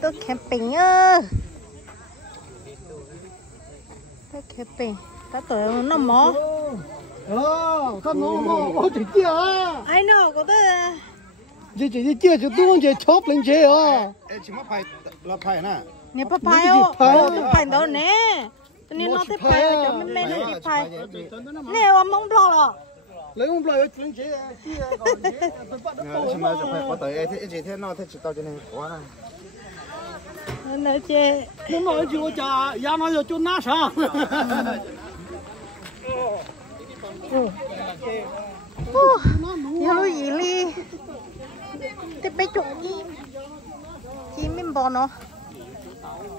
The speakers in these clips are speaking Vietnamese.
Tôi camping ơ. Tôi camping. Ta tuổi nó mỏ. Ta nó mỏ chỉ chia à. Ai know có tôi. Chỉ chia cho tôi chỉ chop lên chế à. Chỉ mất phải là phải nè. Nè phải phải ô. Tôi phải đâu nè. Tôi nên nó tới phải cho mình men nó đi phải. Nè ông mong lo rồi. Lấy ông lời lên chế chia còn chế tôi bắt nó. Chỉ mà phải có tới thế thế nó thế chỉ tao cho nên quá nè. Nó chế. Nó nói chú cha, ya nói cho nó sao. Nhớ lúc gì đi. Thế bé chụp chi mình bỏ nó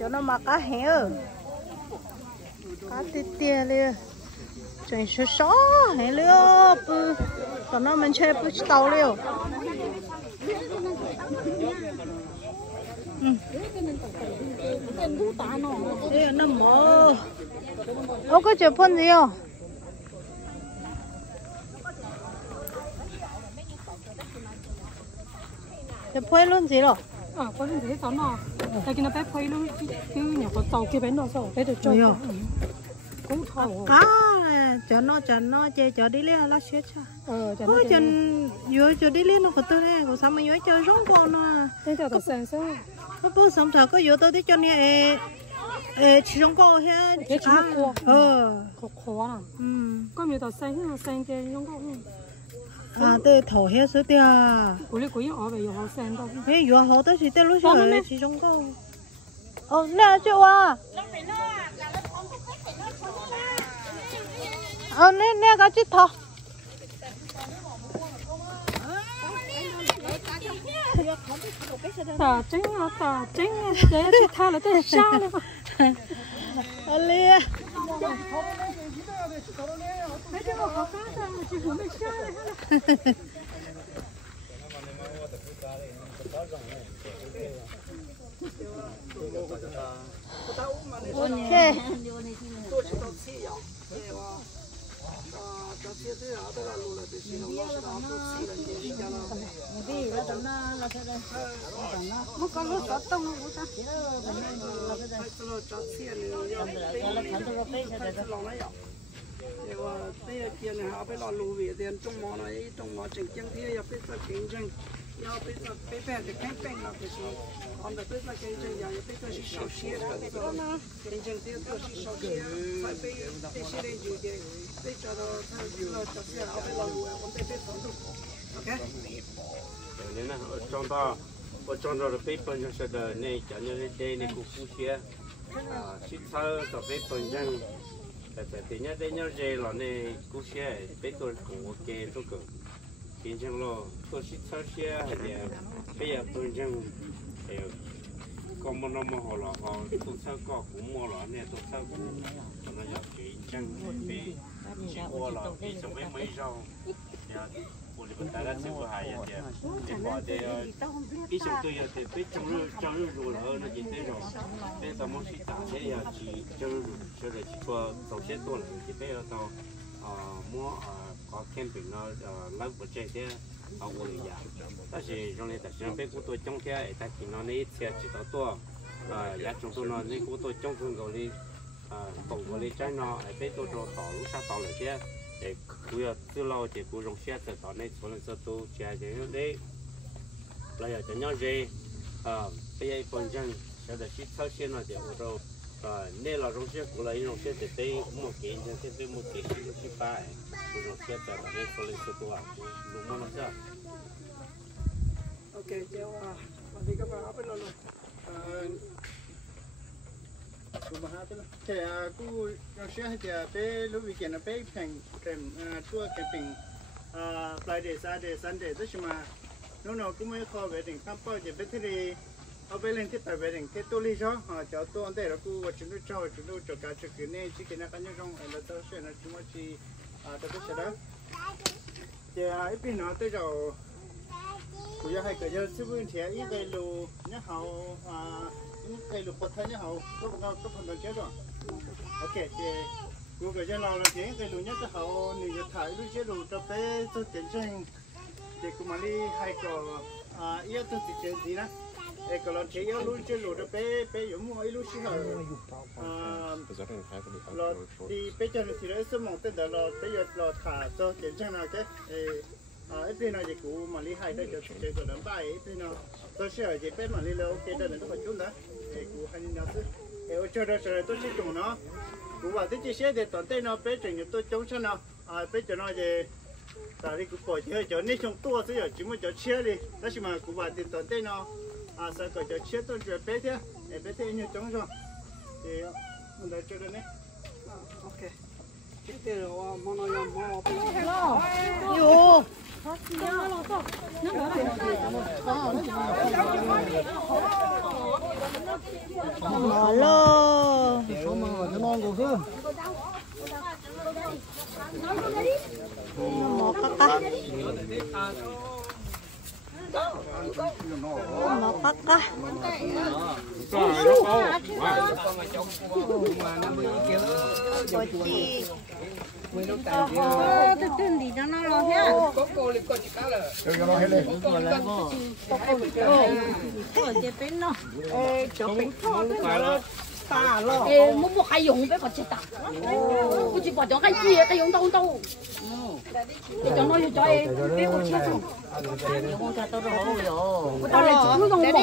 cho nó mà cá heo cá tê tê liền chuyện số số heo liền bự còn nó mình chơi bự tàu liền đây nó mở ô có chụp phun gì không chụp phun luôn gì rồi có những cái tao nó, tại vì nó bé phơi luôn, cái nhà có tàu kia bé nó sao, bé được chơi, cũng thầu. Cá, cho nó chơi cho đi lên là chết cha. Ôi chân vừa cho đi lên nó có tôi này, có sao mà vừa chơi rong con nó. Thế cho tao xem xem. Nó bữa sống thở có vừa tôi đi cho nè, chỉ rong con hết. Cái chỉ một cua. Khó à. Có nhiều tao xem chơi rong con. À, tôi thầu hết số tiền. Của ở về họ xem đâu. Thế vừa họ tới thì tôi lúc rồi chỉ rong con. Nè chú à. Nè cái chiếc thọ. Ta chính để chiếc thọ là tôi sao đấy. Alia. Mấy cái họ cá ra mà chỉ muốn sao đấy. Ok. bây giờ kia này họ phải lo lù về tiền trong mỏ này trong mỏ chỉnh chỉnh thì giờ phải là kinh doanh giờ phải để cái bèn là cái gì còn là phải là kinh doanh giờ phải là chỉ số xe cái đó kinh doanh thì là chỉ số xe phải xe này nhiều cái phải cho nó cho xe họ phải lo lù còn phải sống được ok nên là trong đó là phải phân cho đời này cho nên đây này cũng phù xe chỉ sau đó phải phân chân thì nhớ đây nhớ gì là này cú xe bé tôi cũng ok tôi cũng kinh doanh lo tôi chỉ sau xe hay là bây giờ tôi chẳng còn một năm họ là họ tôi sao có cũng mua là này tôi sao cũng nó giờ chỉ chẳng bé chỉ qua là bé trong mấy rau bố đi bắt tay ra xem có hay vậy thì bỏ để cái trong tôi giờ thì bé trong rồi hơn nó chỉ thế rồi bé tao muốn chỉ tả thế giờ chỉ trong cho để chỉ qua tàu xe tôi là chỉ bé tao mua có camping nó lấy một chạy thế ở quê nhà ta chỉ trong này ta chỉ bé của tôi trong thế ta chỉ nó này xe chỉ tao tôi giá trong tôi nó này của tôi trong phương cầu đi tổng cầu đi trái nó bé tôi cho tàu lúc sau tàu lại xe để bây giờ từ lâu thì cô rong xe từ tàu này số lần sau tôi chạy để đấy bây giờ cho nhau gì bây giờ còn chân sẽ được ship sau xe nó thì rồi nên là rong xe của lấy rong xe thì tới một cái chân sẽ tới một cái ship bài cô rong xe từ tàu này số lần sau tôi lúc mà nó sao ok theo đi các bạn phải lo luôn thì cô sẽ thì bé lúc weekend bé thành tour camping Friday Saturday Sunday đó mà nó cũng mới khó về đến camp bao giờ bé thì ở bên lên tiếp tại về đến cái tour lý do cho tôi anh đây là cô chúng tôi cho cả cho cái này chỉ cái nào cái nhau trong là tôi sẽ là chúng tôi chỉ tôi sẽ đó thì ít bên nó tới rồi cô giờ hay cái giờ sư phụ thì ít cái lù nhá hậu cái lục bát này hậu có phần đầu chết rồi, ok thì cô cái giờ nào là thế cái lục nhất cái hậu người giờ thải lúc chết lục cho bé tôi tiến trình thì cô mà đi hay có yêu tôi chỉ chuyện gì đó, cái lần thấy lúc chơi lụt đó bé giống mỗi lúc xí hở lọt đi bé cho nó thì nó sẽ mong tên đó lọt bé giờ lọt thả cho tiền trang nào cái ấy bên nào thì cũ mà lý hai đây cho chơi của đám bài ấy bên nào tôi sẽ ở bên mà lý lâu ok đây là nó phải chút đó cũ hai nhau chứ ở chơi đó tôi sẽ trồng nó cũ bảo tôi chia sẻ để toàn tên nó bé trồng tôi chống cho nó bé cho nó về tại vì cũ bỏ chơi cho nên trong tua sẽ ở chỉ muốn cho chia đi đó là mà cũ bảo thì toàn tên nó sao có cho chia tôi cho bé thế bé thế như chống cho thì mình đã chơi đây ok cái tiền rồi mà nó làm mà Yo. Mở lơ. Mở các cá. Mở các cá. Bò chi. Tôi tin thì nó lo thế. Có chế bên nó. Cho bên thọ ta lo. Muốn một hay dùng với còn chế tặng. Cô chỉ bỏ cho cái gì cái dùng đâu đâu. Để cho nó cho em biết một chiếc không. Không cho tôi rồi. Tao lại chỉ dùng bỏ.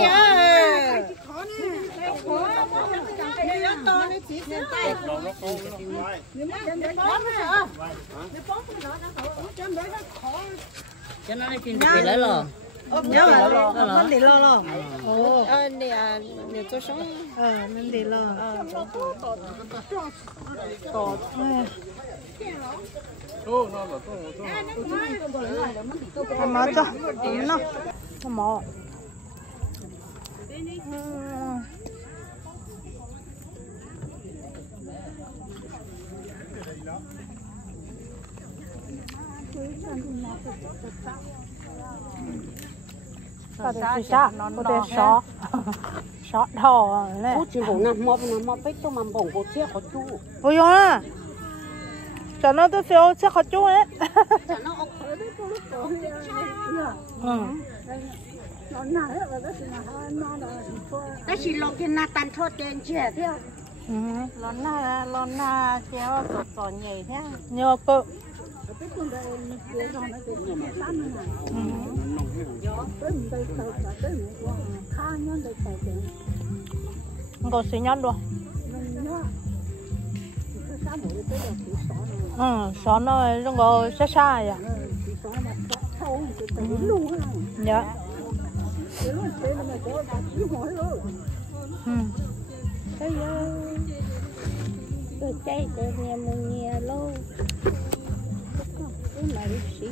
Cho nó chuyện gì lấy rồi. Nhớ rồi, mình đi lo lo. Nè tôi sống. Mình đi lo. Mở cho, nó mở. Có thể xả, có thể xóa, xóa thò này. Cô chỉ hổ nằm mò bếp tôi mà bỏng cô chia khó chú. Ôi à, cho nó tôi phiếu chắc khó chú ấy. Cho nó ốc khởi đấy cô lúc đó. Đó chỉ lo cái nát tan thoát tiền trẻ theo. Lon na kéo sọt nhảy thế. Nhờ cô. Có suy nhẫn rồi. Xó nó trong có xa xa vậy. Dạ. Tôi chạy từ nhà một nhà lâu. Cái này xí.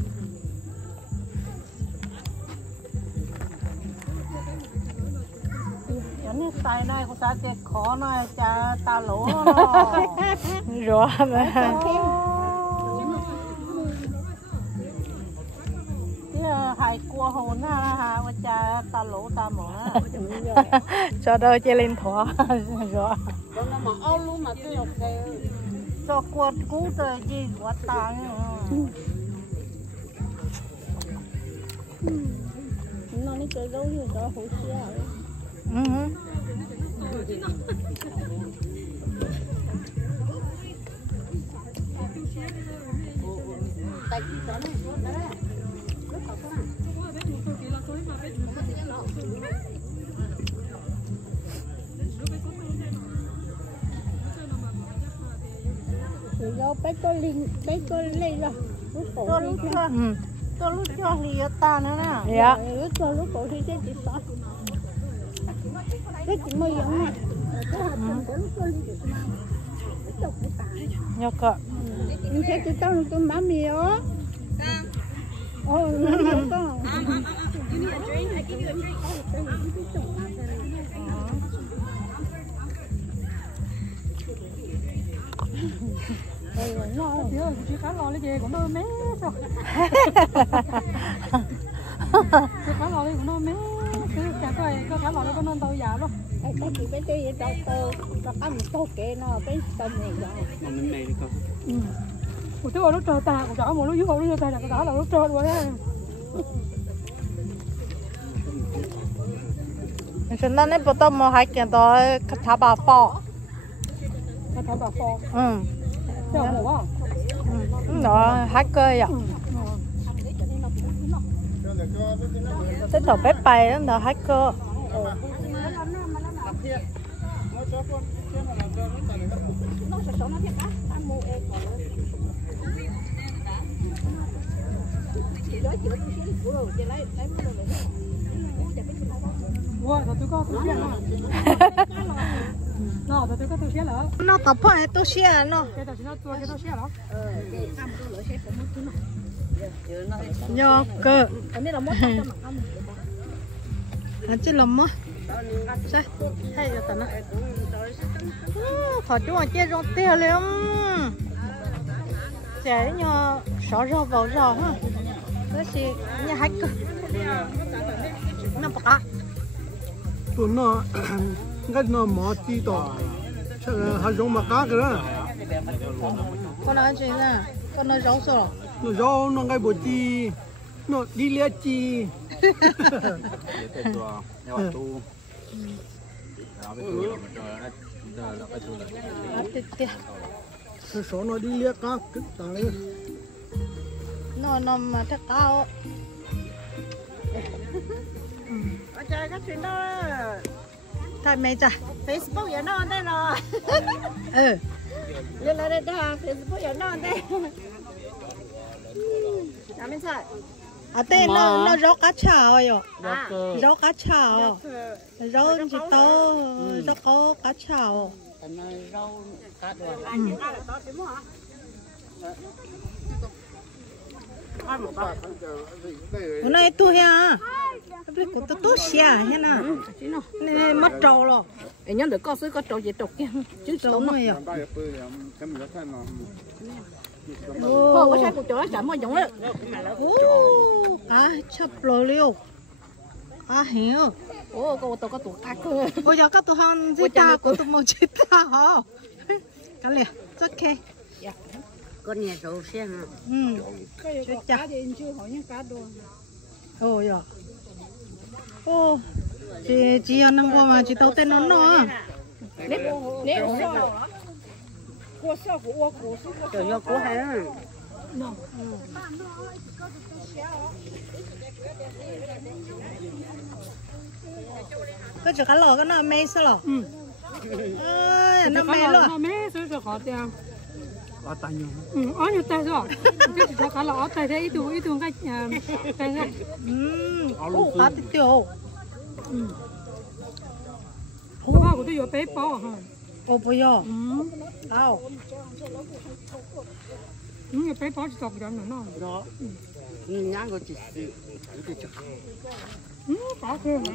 Nó xài này của ta thì khó này cha ta lỗ nó. Rồi mà. Hai cua hồn ha, của cha ta lỗ ta mỏ. Cho đôi chơi lên thỏa rồi. Nó mà ô luôn mà tôi học cái. Cho cua cú tới gì quá ta nó đi chơi đâu như đó hổ xe. Tại đó này, đó này. Rồi bé tôi lên rồi. Tôi lúc cho thì ta nữa nè. Dạ. Tôi lúc cổ thì chết thì sao? Cái chuyện mới giống này. Cái hạt trong cổ lúc tôi đi mà. Chọc cái tảng. Nhớ cỡ. Nhưng thế tôi tao tôi má mì ó. Ồ, nó nhiều con. Chị cá lò lấy về cũng đôi mé sao? Chị cá lò lấy cũng đôi mé. Chả có cá lò lấy có nên tôi già luôn. Cái chị bé tôi vậy tao ăn một tô kệ nó cái tôm này rồi. Mà mình này đi con. Ủa chứ nó trời ta, cũng một lúc dưới hồ nó trời là đó là nó trời rồi á. chúng ta nên bắt đầu mua hai kiện đó thả bà phò. thả bà phò. Đó hai cây à. Cái tàu bếp bay đó hai cơ. Wow, tôi có tôi xem nó tôi có tôi xem nữa. Nó tập phải tôi xem nó. Cái đó nó tôi xem đó. Nhớ cơ. Anh chỉ làm mất. Sao? Hay rồi tao nó. Họ chúng anh chơi rong tiêu liền. Chạy nhờ sợ rau vào rau ha. Đó là nhà hai cơ. Nó bạc. tụi nó cái nó mỏ chi to chắc là hai giống mà cá cái đó Con nói chuyện nè, con nói rau sao? nó rau nó cái bộ chi nó đi lẽ chi cái số nó đi lẽ cá cứ tại Nó mà chắc cao. Chơi cái chuyện đó Thay mày chả. Facebook vậy nó đây rồi. Ừ. Lên lại đây đó Facebook vậy nó đây. Làm bên sai. À tên nó rau cá chảo rồi. Rau cá chảo. Rau chỉ to, rau có cá chảo. Rau cá đồ. Hôm nay tôi ha. Bây giờ tôi tốt xia thế nào? Này mất trâu rồi. Em nhớ được có sứ có trâu gì trâu kia chứ Trâu này à? Thôi có sai của chỗ chả mua giống đấy. Cá chập lò liu. Cá hiểu. Ô cô tôi có tủ cá cơ. Bây giờ các tụi hàng gì ta của tụi mình chỉ ta hả? Cá lìa, rất ok. Con nhà rau xem hả? Cá thì chưa hỏi những cá đồ. Ồ dạ. Ô, chị ăn năm qua mà chị tao tên nó nữa. Trời ơi, của hay á. Cái chỗ cá lò cái nó mê sao lò? Nó mê luôn. Nó mê rồi rồi khó tiền. ở tay nhau Ở nhiều tay rồi. Cái chỗ cá lò tay thế ít cái tay này. Cá tí tiêu. Hoa của tôi vừa bé bao hả? Ồ bây giờ. Ao. Bé bao chỉ đọc được nó. Đó. Nhá của chị. Có thêm hả?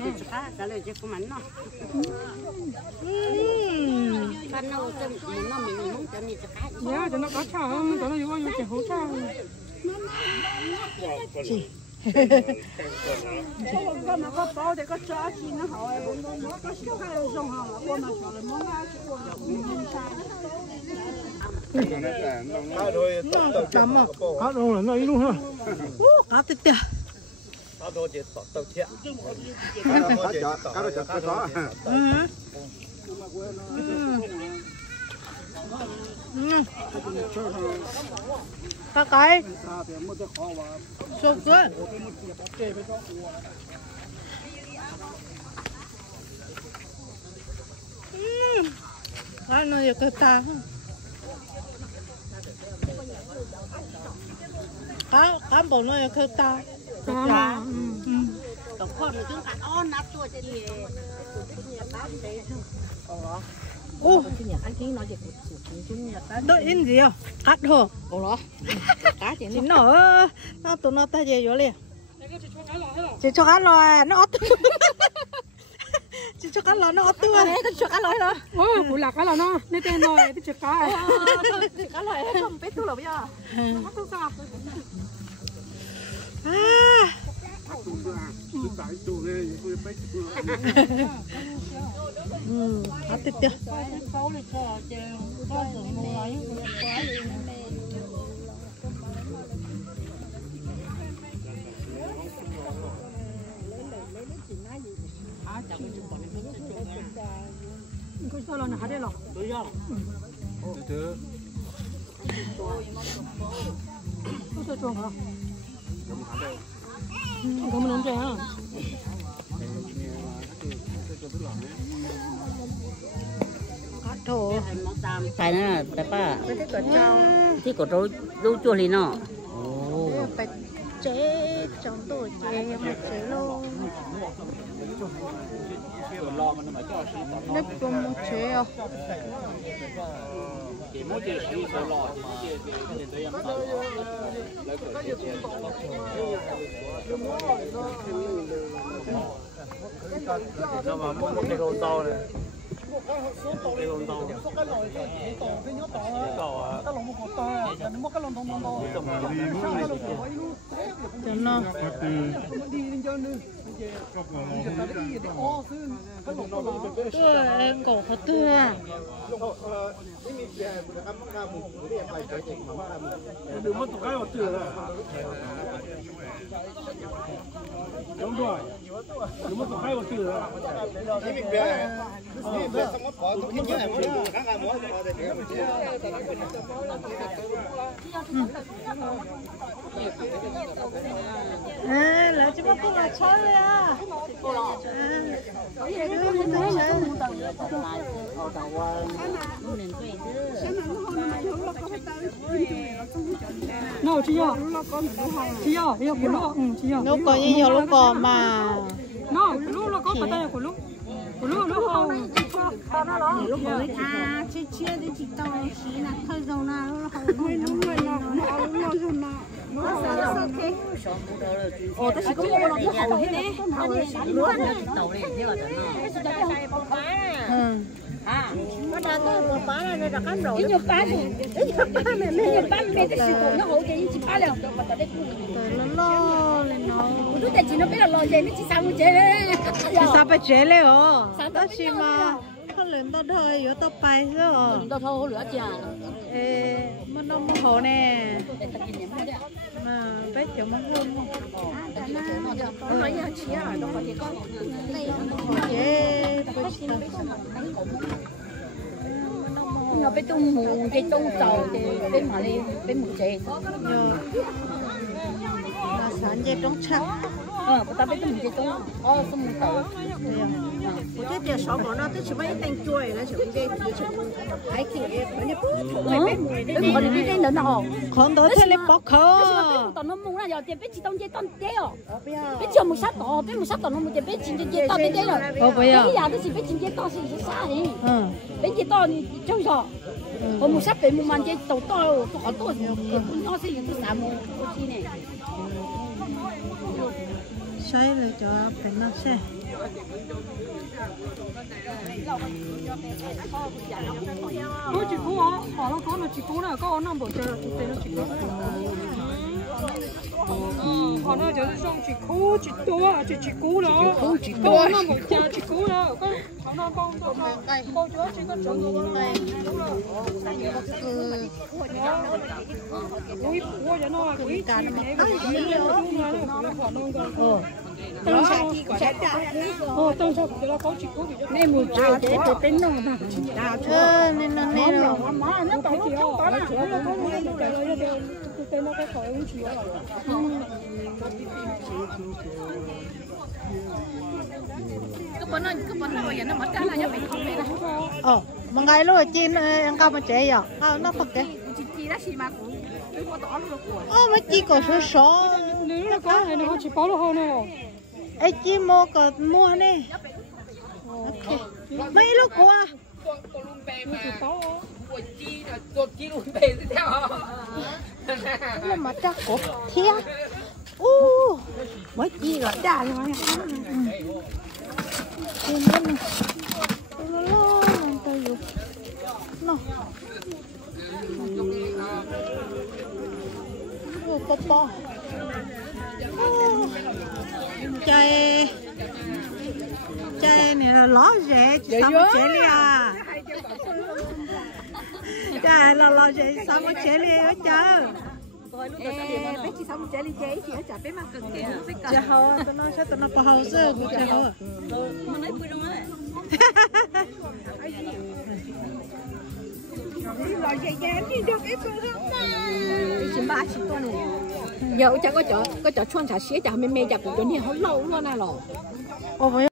Cá này chứ không mắn nó. Con nó mình muốn cho nên cá. Dạ, cho nó có chảo không? Cho nó vô chỉ hỗ trợ. Chị. Con mà có bao thì có chó chi nó hỏi nó có siêu hay là dùng hả? Con mà chó là món ăn của Chấm à? cá đâu là nó ý luôn ha Cá tí tiêu. cá đâu cá chó Cá cái. So good. Cá nó có ta. Cá bộ nó có ta. Tổng con là chúng ta on nắp chua trên gì. Ô, Anh chính nói gì của đó in gì à? Cắt hồ. Ồ đó. Cá chị Chỉ nó tụi nó ta về rồi liền. Chỉ cho cá lò nó ót. Chỉ cho cá lò nó ót tua. cho cá lòi đó. Ôi, phụ lạc cái là nó, nên tên rồi, cái chữ cá. Cá lòi không biết tu là bây giờ. Nó không sao. Cá tít tiêu. Có sao là hả đây lọ? Từ Có sao chuồng hả? Có mình uống chè hả? Thổ. Tại nó tại ba. Cái thích của cháu. Thì có rau chua thì nó. Phải chế trong tổ chế mà chế luôn. Nếp chung một chế không? nó mà một cái lon to này cái lon to Cho nó em cổ khó tươi à. đừng mất cái một chữ này đúng rồi đừng mất cái một chữ Là chứ có mà chóiเลยอ่ะ Nó chị à? Chị à? Yêu của nó, chị à? Nó có nhiều lúc có mà Nó, lúc nó có tay của lúc nó không. lúc mới chia đi chỉ tao xí là thôi rồi nào Ồ, ta chỉ có một cái hậu hết đấy. nó đã tôi một bá này là cán rồi Cái nhiều bán này cái sự của nó hậu cái chỉ bán là nó lên nó tôi tại chỉ nó biết là lòi chế nó chỉ sao một chế đấy. sao phải chế lên hả? Đó chỉ mà nó lên tao thôi, yếu tao bay rồi. Đâu thôi lửa chả. Ê, mà nó mua hồ nè. Mà bé chỗ mà hôn. nó nói như chia à nó có thể có Chế, bớt xin. Nó biết tung mù cái tung tàu thì bên mà đi bên mù chế. Là sản dây trống trắng. Của ta biết tung mù cái tung. Tung mù tàu. một cái tiền sáu của nó tức chỉ mấy tên chuối là chỉ cái cái kia cái này Bên mà đi đến lớn nào. Còn đó thế lấy bóc Bên tàu nó mù là giờ tiền biết chỉ tông chế tông chế à. Biết chưa một sát tàu nó một tiền biết chỉ chế tao biết rồi. Bây giờ tôi chỉ biết chỉ chế tao thì sao vậy? Biết chế tao trong giò. Còn một sát bên một màn chế tàu to họ to nó sẽ những cái sản một chi này. Sai rồi cho phải nó xe. Có chị cũ hả? Họ nó có là chị cũ này, có năm bộ chơi là thực tế nó chị cũ. Họ nó giờ xong chị cũ, chị tua, chị cũ đó. Chị tua năm bộ chơi chị cũ đó. Có họ nó con tôi con chúa chỉ có chồng tôi này. Đúng rồi. Ui, ui giờ nó là quý cả nó mà Tông sao thì nó có chị cũ thì Này một trời để tôi tính nó mà. Nên nó nên rồi. nó có chị không có nó có nó cái tôi nó cái khỏi uống chị rồi. Cái bánh bây giờ nó mất ra là bị không bị là. Mà ngày lúc chi ăn cơm mà chế à? Nó thật cái. Chị đã xì mà cũng tôi có tỏ luôn của. Mà chi có số số. Nếu là có hay nó chỉ bảo là hơn nào. Ê chi mua có mua nè. Ok. Mấy lúc qua. Nó mà chắc có thiệt. Mấy chi gọi đà rồi mà. Trên đó nè. Nó tao vô. Nó. Có bò. Chơi này là ló rẻ chứ sao mà chế li à? Chơi là ló rẻ sao mà chế li ở chơi? bé chỉ sống chơi đi chơi chỉ ở chợ bé mà cực kỳ chả hao tao nói sao tao nói có hao sơ của chả hao giờ chẳng có chợ chuông trà xía chợ mẹ chợ của chỗ này họ lâu luôn à rồi.